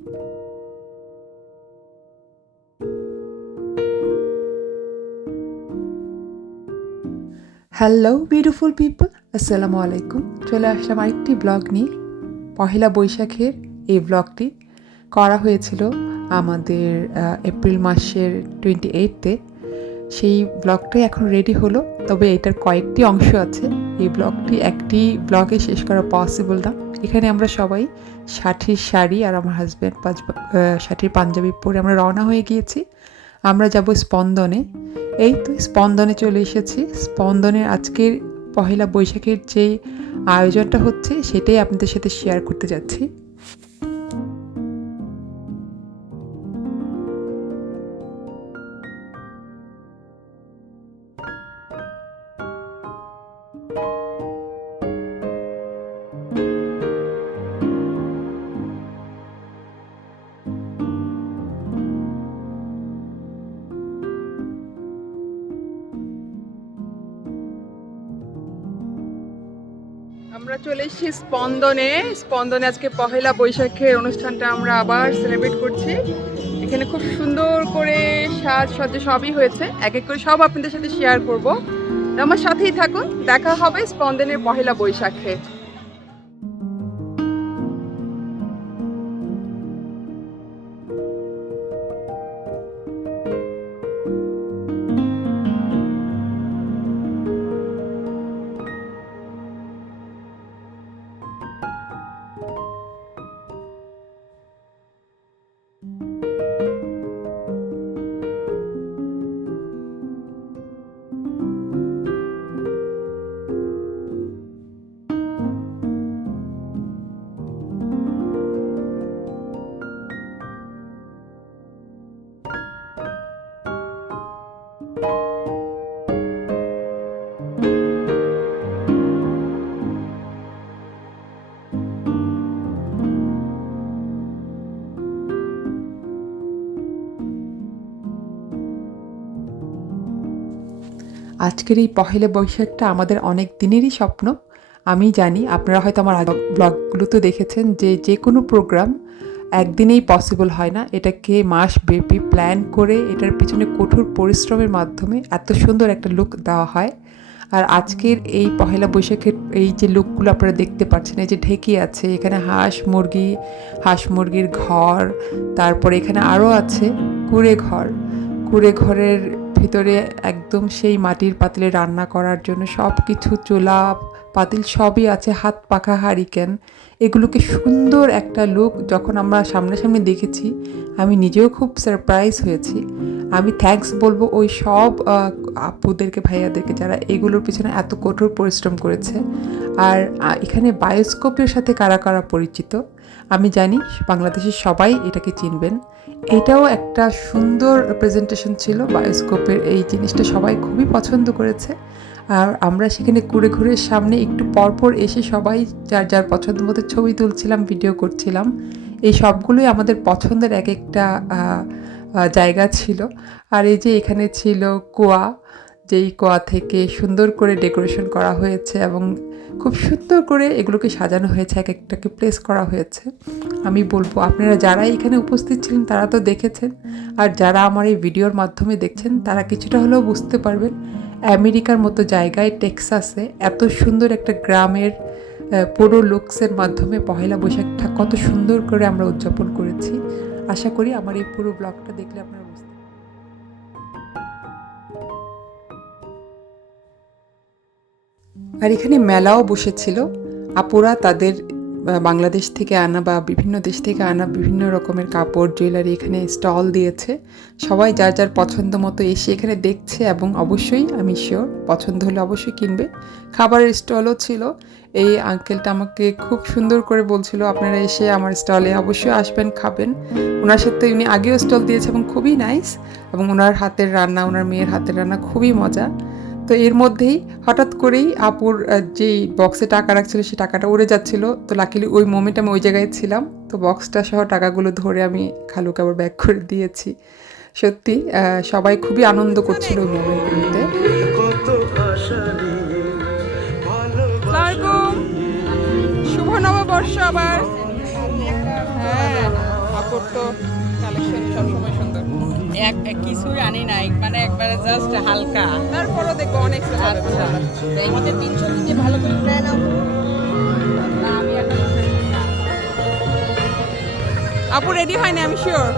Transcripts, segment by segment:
Hello beautiful people আসসালামু আলাইকুম চলে আসলাম আরেকটি ব্লগ নিয়ে। পহেলা বৈশাখের এই ব্লগটি করা হয়েছিল আমাদের এপ্রিল মাসের টোয়েন্টি এইটতে সেই ব্লগটাই এখন রেডি হলো, তবে এটার কয়েকটি অংশ আছে। এই ব্লগটি একটি ব্লগে শেষ করা পসিবল না। এখানে আমরা সবাই ষাঠির শাড়ি আর আমার হাজব্যান্ড পাঁচ ষাঠির পাঞ্জাবি পরে আমরা রওনা হয়ে গিয়েছি। আমরা যাব স্পন্দনে। এই তো স্পন্দনে চলে এসেছি। স্পন্দনের আজকের পহেলা বৈশাখের যে আয়োজনটা হচ্ছে, সেটাই আপনাদের সাথে শেয়ার করতে যাচ্ছি। চলে স্পন্দনে স্পন্দনে আজকে পহেলা বৈশাখের অনুষ্ঠানটা আমরা আবার সেলিব্রেট করছি। এখানে খুব সুন্দর করে সাজ সাজে সবই হয়েছে। এক এক করে সব আপনাদের সাথে শেয়ার করব। আমার সাথেই থাকুন। দেখা হবে স্পন্দনের পহেলা বৈশাখে। আজকের এই পহেলা বৈশাখটা আমাদের অনেক দিনেরই স্বপ্ন। আমি জানি আপনারা হয়তো আমার ব্লগগুলোতে দেখেছেন যে যে কোনো প্রোগ্রাম একদিনেই পসিবল হয় না। এটাকে মাস ব্যাপী প্ল্যান করে এটার পিছনে কঠোর পরিশ্রমের মাধ্যমে এত সুন্দর একটা লুক দেওয়া হয়। আর আজকের এই পহেলা বৈশাখের এই যে লুকগুলো আপনারা দেখতে পাচ্ছেন, এই যে ঢেকি আছে, এখানে হাঁস মুরগি, হাঁস মুরগির ঘর, তারপরে এখানে আরও আছে কুড়ে ঘর। কুড়ে ঘরের ভিতরে একদম সেই মাটির পাতিলে রান্না করার জন্য সব কিছু চুলা, পাতিল সবই আছে, হাত পাখা হারিকেন। এগুলোকে সুন্দর একটা লুক যখন আমরা সামনাসামনি দেখেছি, আমি নিজেও খুব সারপ্রাইজ হয়েছি। আমি থ্যাঙ্কস বলব ওই সব আপুদেরকে, ভাইয়াদেরকে যারা এগুলোর পিছনে এত কঠোর পরিশ্রম করেছে। আর এখানে বায়োস্কোপের সাথে কারা কারা পরিচিত? আমি জানি বাংলাদেশের সবাই এটাকে চিনবেন। এটাও একটা সুন্দর প্রেজেন্টেশন ছিল বায়োস্কোপের এই জিনিসটা সবাই খুবই পছন্দ করেছে। আর আমরা সেখানে ঘুরে ঘুরে সামনে একটু পরপর এসে সবাই যার যার পছন্দ মতো ছবি তুলছিলাম ভিডিও করছিলাম। এই সবগুলোই আমাদের পছন্দের এক একটা জায়গা ছিল। আর এই যে এখানে ছিল কোয়া যেই কোয়া থেকে সুন্দর করে ডেকোরেশন করা হয়েছে এবং খুব সুন্দর করে এগুলোকে সাজানো হয়েছে, এক একটাকে প্লেস করা হয়েছে। আমি বলব, আপনারা যারা এখানে উপস্থিত ছিলেন তারা তো দেখেছেন, আর যারা আমার এই ভিডিওর মাধ্যমে দেখছেন তারা কিছুটা হলেও বুঝতে পারবেন, আমেরিকার মতো জায়গায় টেক্সাসে এত সুন্দর একটা গ্রামের পুরো লুকসের মাধ্যমে পহেলা বৈশাখটা কত সুন্দর করে আমরা উদযাপন করেছি। আশা করি আমার এই পুরো ব্লগটা দেখলে আপনারা বুঝতে আর এখানে মেলাও বসেছিল। আপুরা তাদের বাংলাদেশ থেকে আনা বা বিভিন্ন দেশ থেকে আনা বিভিন্ন রকমের কাপড়, জুয়েলারি এখানে স্টল দিয়েছে। সবাই যার যার পছন্দ মতো এসে এখানে দেখছে এবং অবশ্যই, আমি শিওর পছন্দ হলে অবশ্যই কিনবে। খাবারের স্টলও ছিল। এই আঙ্কেলটা আমাকে খুব সুন্দর করে বলছিল, আপনারা এসে আমার স্টলে অবশ্যই আসবেন, খাবেন। ওনার সাথে উনি আগেও স্টল দিয়েছে এবং খুবই নাইস এবং ওনার হাতের রান্না, ওনার মেয়ের হাতের রান্না খুবই মজা। তো এর মধ্যেই হঠাৎ করেই আপুর যেই বক্সে টাকা রাখছিল সে টাকাটা উড়ে যাচ্ছিল। তো লাকিলি ওই মোমেন্ট আমি ওই জায়গায় ছিলাম। তো বক্সটা সহ টাকাগুলো ধরে আমি খালুকে আবার ব্যাক করে দিয়েছি। সত্যি সবাই খুবই আনন্দ করছিল ওই মোমেন্টগুলোতে শুভ আবার। হ্যাঁ আপুর তো কালেকশন সবসময় এক কিছুই আনি নাই মানে একবারে জাস্ট হালকা। তারপরও দেখব অনেক আচ্ছা। মধ্যে তিনশো দিতে ভালো করে নেয় না আপু রেডি হয়নি আমি শিওর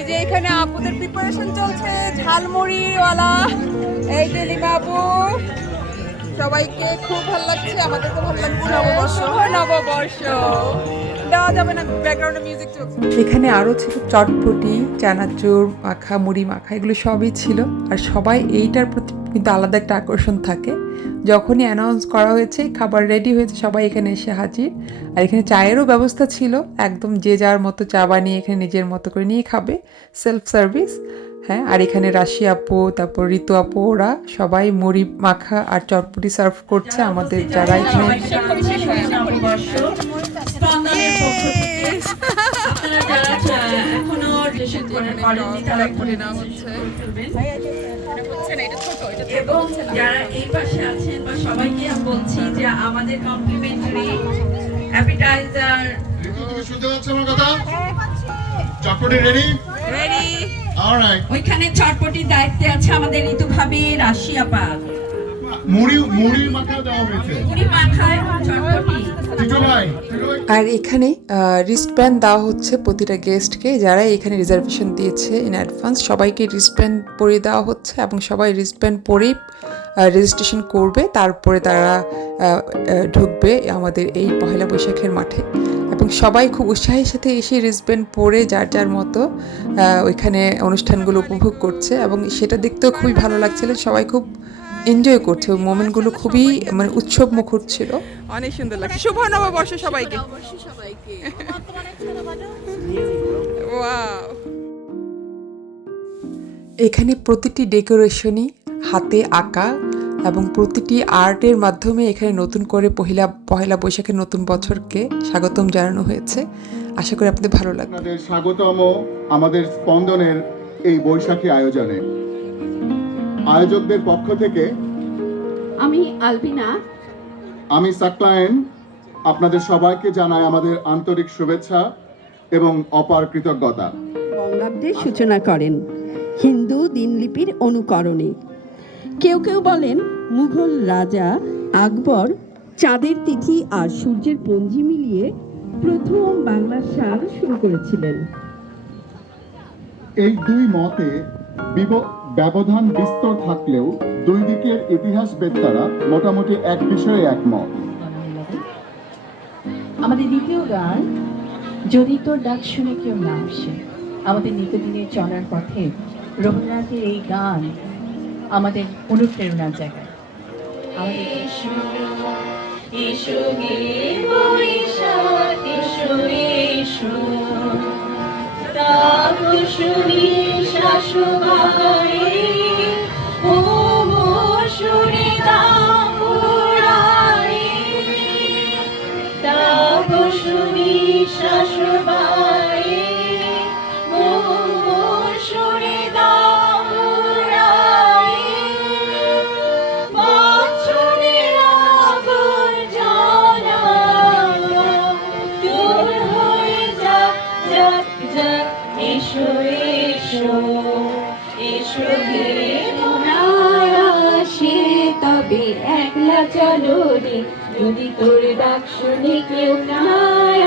এই যে এখানে আপুদের প্রিপারেশন চলছে ঝালমুড়িওয়ালা। এই যে লিমা আপু সবাইকে খুব ভালো লাগছে আমাদের তো ভালো লাগছে। নববর্ষ। নববর্ষ। দেওয়া যাবে না ব্যাকগ্রাউন্ডে মিউজিক চলছে এখানে আরও ছিল চটপটি চানাচুর মাখা মুড়ি মাখা এগুলো সবই ছিল। আর সবাই এইটার প্রতি কিন্তু আলাদা একটা আকর্ষণ থাকে। যখনই অ্যানাউন্স করা হয়েছে খাবার রেডি হয়েছে সবাই এখানে এসে হাজির। আর এখানে চায়েরও ব্যবস্থা ছিল। একদম যে যার মতো চা বানিয়ে এখানে নিজের মতো করে নিয়ে খাবে। সেলফ সার্ভিস হ্যাঁ? আর এখানে রাশি আপু তারপর ঋতু আপু ওরা সবাই মুড়ি মাখা আর চটপটি সার্ভ করছে আমাদের যারা এখানে এবং যারা এই পাশে আছেন বা সবাইকে আমি বলছি যে আমাদের কমপ্লিমেন্টারি অ্যাপিটাইজার শুনতে পাচ্ছ আমার কথা চটপটি রেডি রেডি অলরাইট ওইখানে চটপটির দায়িত্বে আছে আমাদের ঋতু ভাবি রাশিয়া পা মুড়ি মুড়ি মাখা দেওয়া হয়েছে। পুরি মাখা এবং চটপটি। আর এখানে রিস্টব্যান্ড দেওয়া হচ্ছে প্রতিটা গেস্টকে যারা এখানে রিজার্ভেশন দিয়েছে ইন অ্যাডভান্স সবাইকে রিস্টব্যান্ড পরে দেওয়া হচ্ছে এবং সবাই রিস্টব্যান্ড পরেই রেজিস্ট্রেশন করবে, তারপরে তারা ঢুকবে আমাদের এই পহেলা বৈশাখের মাঠে। এবং সবাই খুব উৎসাহের সাথে এসে রিস্টব্যান্ড পরে যার যার মতো ওইখানে অনুষ্ঠানগুলো উপভোগ করছে এবং সেটা দেখতেও খুবই ভালো লাগছিল। সবাই খুব এনজয় করছে। ওই মোমেন্টগুলো খুবই মানে উৎসব মুখর ছিল। অনেক সুন্দর লাগছে। শুভ নববর্ষ সবাইকে। এখানে প্রতিটি ডেকোরেশনই হাতে আঁকা এবং প্রতিটি আর্টের মাধ্যমে এখানে নতুন করে পহিলা পহেলা বৈশাখের নতুন বছরকে স্বাগতম জানানো হয়েছে। আশা করি আপনাদের ভালো লাগবে। স্বাগতম আমাদের স্পন্দনের এই বৈশাখী আয়োজনে। আয়োজকদের পক্ষ থেকে আমি আলবিনা। আমি সাকলায়েন। আপনাদের সবাইকে জানাই আমাদের আন্তরিক শুভেচ্ছা এবং অপার কৃতজ্ঞতা। বঙ্গাব্দের সূচনা করেন হিন্দু দিনলিপির অনুকরণে। কেউ কেউ বলেন মুঘল রাজা আকবর চাঁদের তিথি আর সূর্যের পঞ্জি মিলিয়ে প্রথম বাংলা সাল শুরু করেছিলেন। এই দুই মতে বিব- ব্যবধান বিস্তর থাকলেও দুই দিকের ইতিহাসবেত্তারা মোটামুটি এক বিষয়ে একমত। আমাদের দ্বিতীয় গান যদি তোর ডাক শুনে কেউ না আসে আমাদের নিত্যদিনের চলার পথে রবীন্দ্রনাথের এই গান আমাদের অনুপ্রেরণার জায়গা। আমাদের শুনি শাশুবাই শাশুবাই একলা চলো রে। যদি তোর ডাক শুনে কেউ না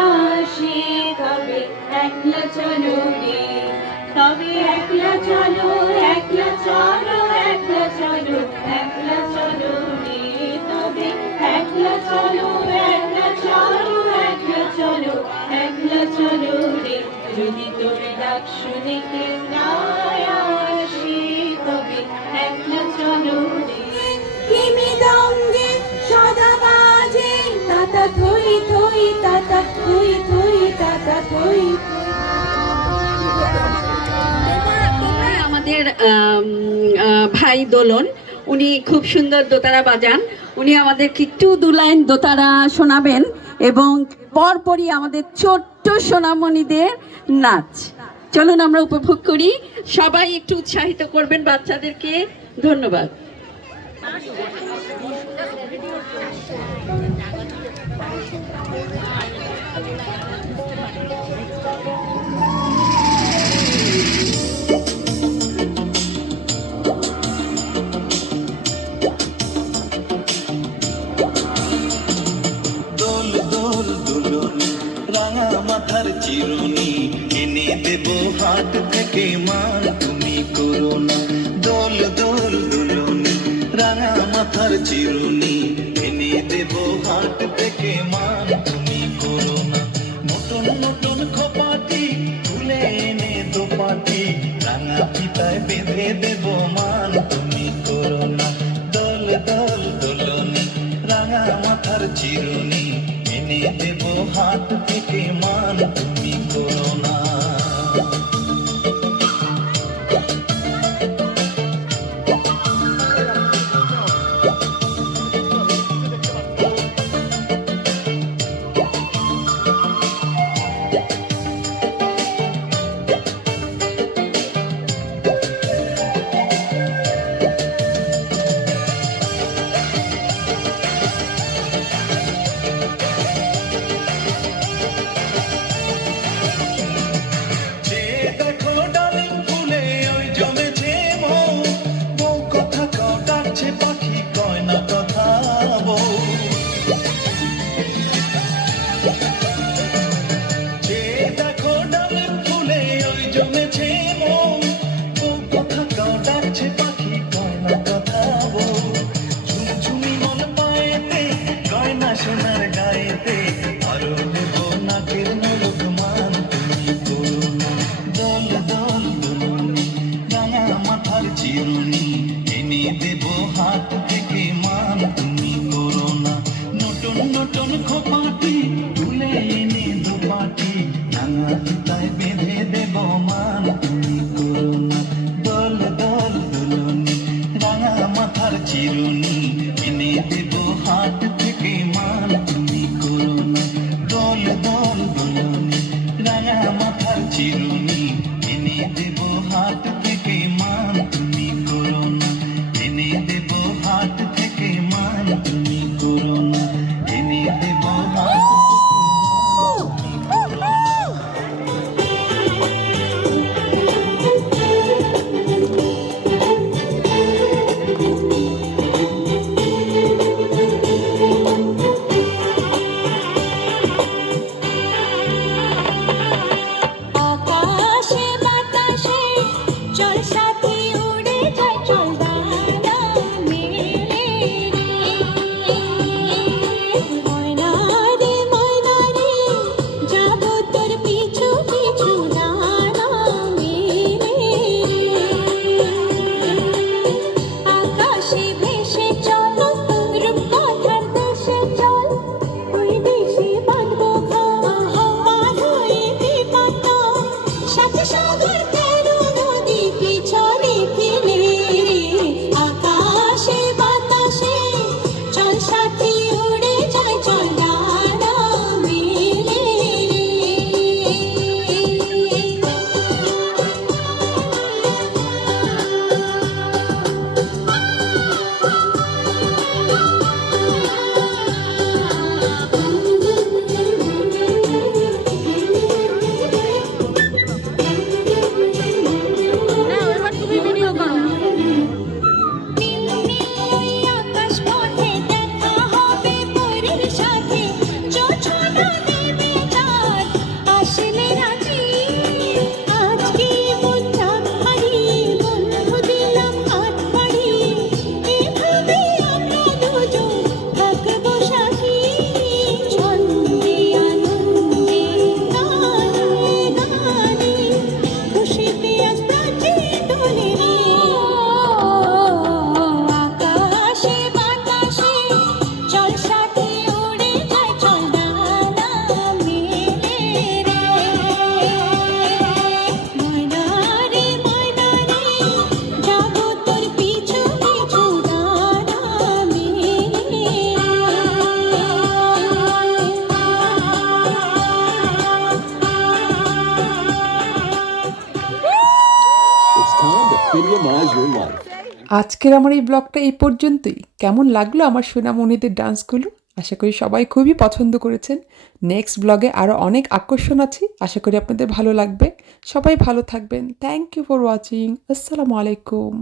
আসে, তবে একলা চলো রে। তবে একলা চলো একলা চলো একলা চলো একলা চলো রে। তবে একলা চলো একলা চলো একলা চলো একলা চলো রে। যদি তোর ডাক শুনে কেউ ভাই দোলন, উনি খুব সুন্দর দোতারা বাজান। উনি আমাদেরকে একটু দু লাইন দোতারা শোনাবেন এবং পরপরই আমাদের ছোট্ট সোনামণিদের নাচ। চলুন আমরা উপভোগ করি। সবাই একটু উৎসাহিত করবেন বাচ্চাদেরকে। ধন্যবাদ। দোল চিরুনি এনে দেব থেকে তুমি করো না। দোল দোল, দুলুন, রাঙা মাথার চিরুনি দেব থেকে তুমি করো না। নতুন নতুন খোপাটি তুলে এনে দোপাটি, রাঙা পিতায় বেঁধে দেব মান তুমি করো না। দোল দোল, দোলনি, রাঙা মাথার চিরুনি হাত থেকে মান তুমি করো দোলনি রাঙা মাথার চিরুনি আজকের আমার এই ব্লগটা এই পর্যন্তই। কেমন লাগল আমার সোনামণিদের ডান্সগুলো? আশা করি সবাই খুবই পছন্দ করেছেন। নেক্সট ব্লগে আরও অনেক আকর্ষণ আছে। আশা করি আপনাদের ভালো লাগবে। সবাই ভালো থাকবেন। থ্যাংক ইউ ফর ওয়াচিং আসসালামু আলাইকুম।